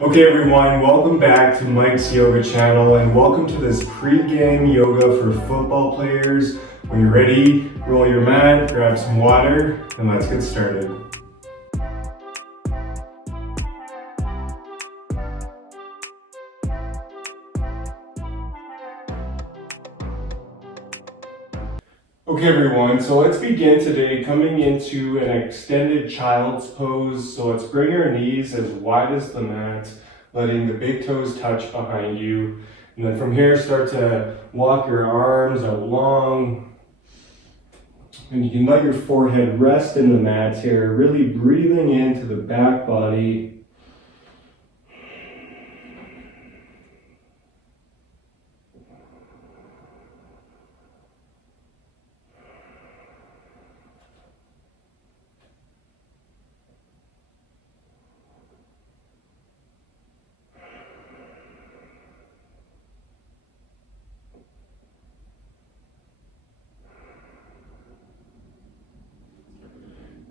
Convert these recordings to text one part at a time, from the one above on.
Okay everyone, welcome back to Mike's Yoga channel and welcome to this pre-game yoga for football players. When you're ready, roll your mat, grab some water, and let's get started. Okay everyone, so let's begin today coming into an extended child's pose. So let's bring our knees as wide as the mat, letting the big toes touch behind you. And then from here, start to walk your arms out long. And you can let your forehead rest in the mat here, really breathing into the back body.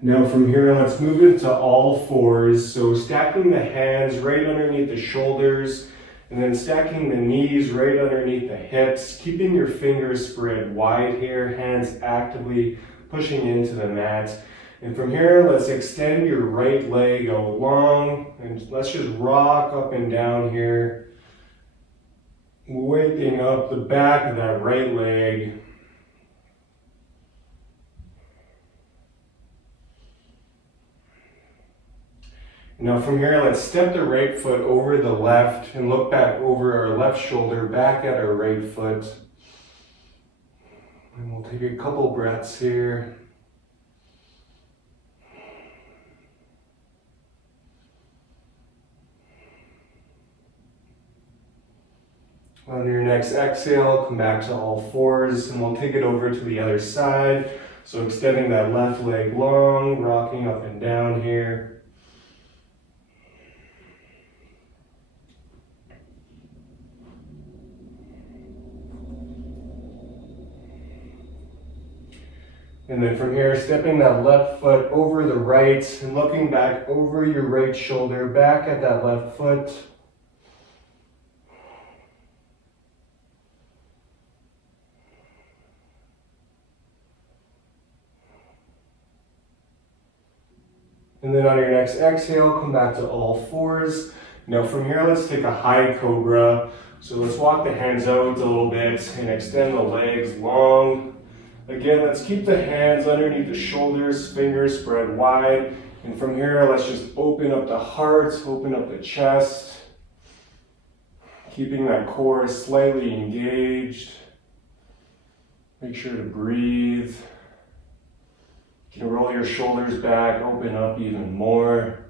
Now from here, let's move into all fours. So stacking the hands right underneath the shoulders, and then stacking the knees right underneath the hips, keeping your fingers spread wide here, hands actively pushing into the mat. And from here, let's extend your right leg out long, and let's just rock up and down here, waking up the back of that right leg. Now from here, let's step the right foot over the left and look back over our left shoulder, back at our right foot. And we'll take a couple breaths here. On your next exhale, come back to all fours and we'll take it over to the other side. So extending that left leg long, rocking up and down here. And then from here, stepping that left foot over the right and looking back over your right shoulder, back at that left foot. And then on your next exhale, come back to all fours. Now from here, let's take a high cobra. So let's walk the hands out a little bit and extend the legs long. Again, let's keep the hands underneath the shoulders, fingers spread wide. And from here, let's just open up the heart, open up the chest. Keeping that core slightly engaged. Make sure to breathe. You can roll your shoulders back, open up even more.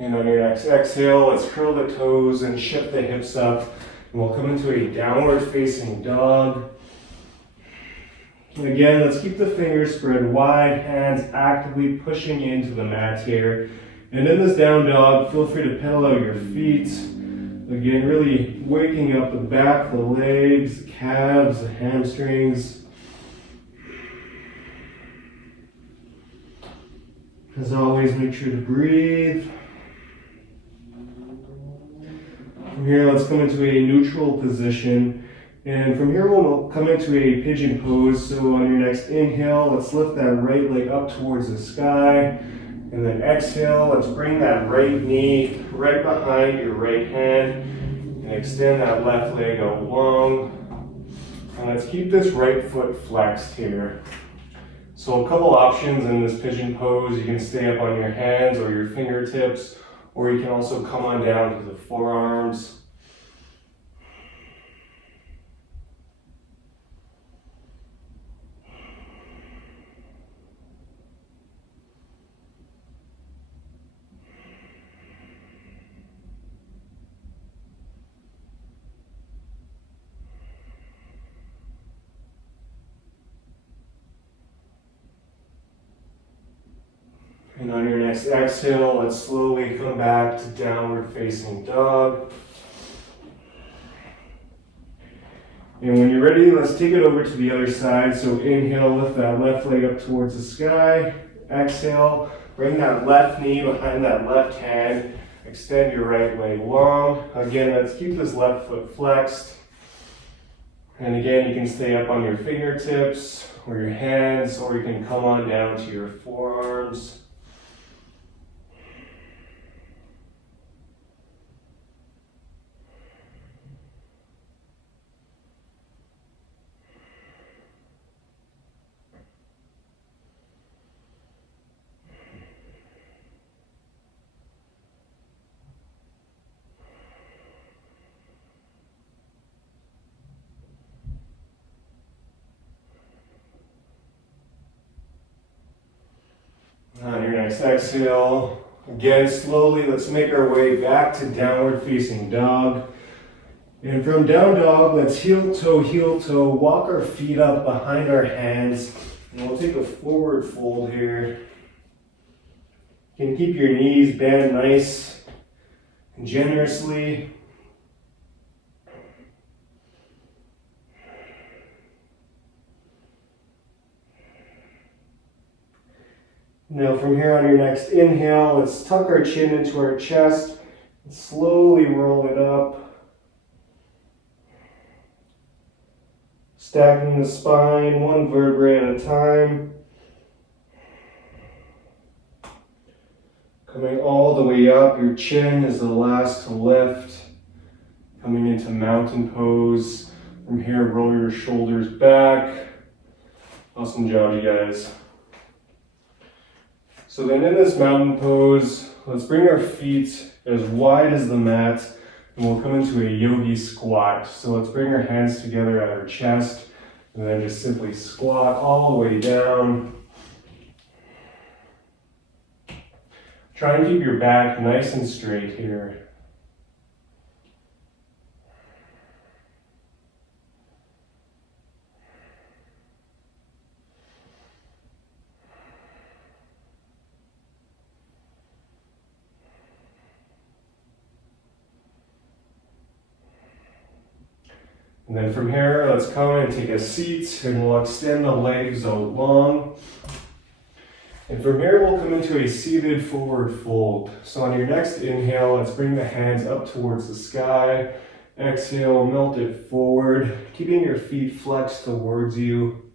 And on your next exhale, let's curl the toes and shift the hips up. And we'll come into a downward facing dog. And again, let's keep the fingers spread wide, hands actively pushing into the mat here. And in this down dog, feel free to pedal out your feet. Again, really waking up the back, the legs, the calves, the hamstrings. As always, make sure to breathe. From here, let's come into a neutral position. And from here, we'll come into a pigeon pose. So on your next inhale, let's lift that right leg up towards the sky. And then exhale, let's bring that right knee right behind your right hand and extend that left leg out long. And let's keep this right foot flexed here. So a couple options in this pigeon pose. You can stay up on your hands or your fingertips, or you can also come on down to the forearms. And on your next exhale, let's slowly come back to downward facing dog. And when you're ready, let's take it over to the other side. So inhale, lift that left leg up towards the sky. Exhale, bring that left knee behind that left hand. Extend your right leg long. Again, let's keep this left foot flexed. And again, you can stay up on your fingertips or your hands, or you can come on down to your forearms. On your next exhale, again, slowly, let's make our way back to downward facing dog. And from down dog, let's heel toe, walk our feet up behind our hands. And we'll take a forward fold here. You can keep your knees bent nice and generously. Now from here on your next inhale, let's tuck our chin into our chest and slowly roll it up. Stacking the spine one vertebrae at a time. Coming all the way up, your chin is the last to lift. Coming into mountain pose. From here, roll your shoulders back. Awesome job, you guys. So then in this mountain pose, let's bring our feet as wide as the mat, and we'll come into a yogi squat. So let's bring our hands together at our chest, and then just simply squat all the way down. Try and keep your back nice and straight here. And then from here, let's come and take a seat, and we'll extend the legs out long. And from here, we'll come into a seated forward fold. So on your next inhale, let's bring the hands up towards the sky. Exhale, melt it forward, keeping your feet flexed towards you.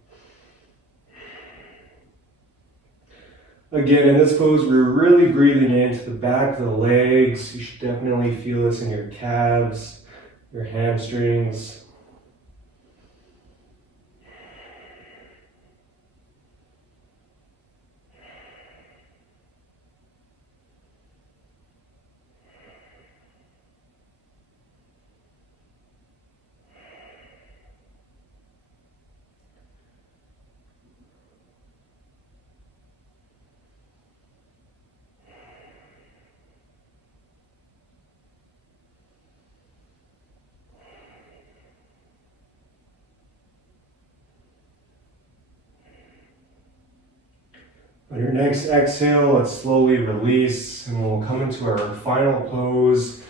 Again, in this pose, we're really breathing into the back of the legs. You should definitely feel this in your calves, your hamstrings. On your next exhale, let's slowly release, and we'll come into our final pose,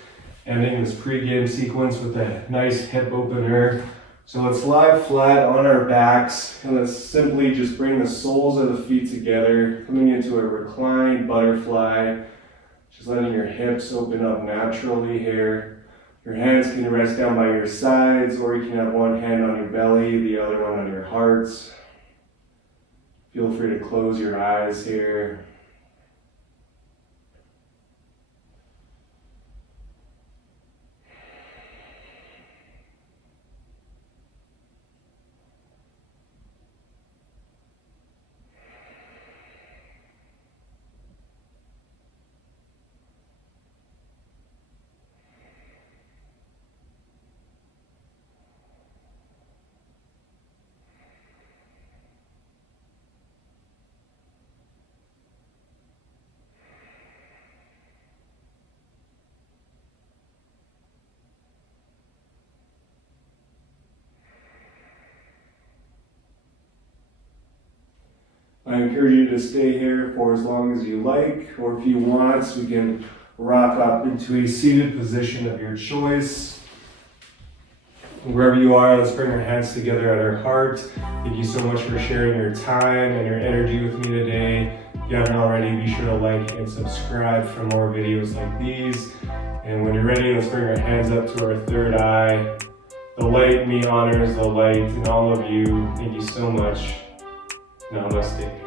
ending this pre-game sequence with a nice hip opener. So let's lie flat on our backs, and let's simply just bring the soles of the feet together, coming into a reclined butterfly, just letting your hips open up naturally here. Your hands can rest down by your sides, or you can have one hand on your belly, the other one on your heart. Feel free to close your eyes here. I encourage you to stay here for as long as you like, or if you want, we can rock up into a seated position of your choice. Wherever you are, let's bring our hands together at our heart. Thank you so much for sharing your time and your energy with me today. If you haven't already, be sure to like and subscribe for more videos like these. And when you're ready, let's bring our hands up to our third eye. The light in me honors the light in all of you. Thank you so much. Namaste.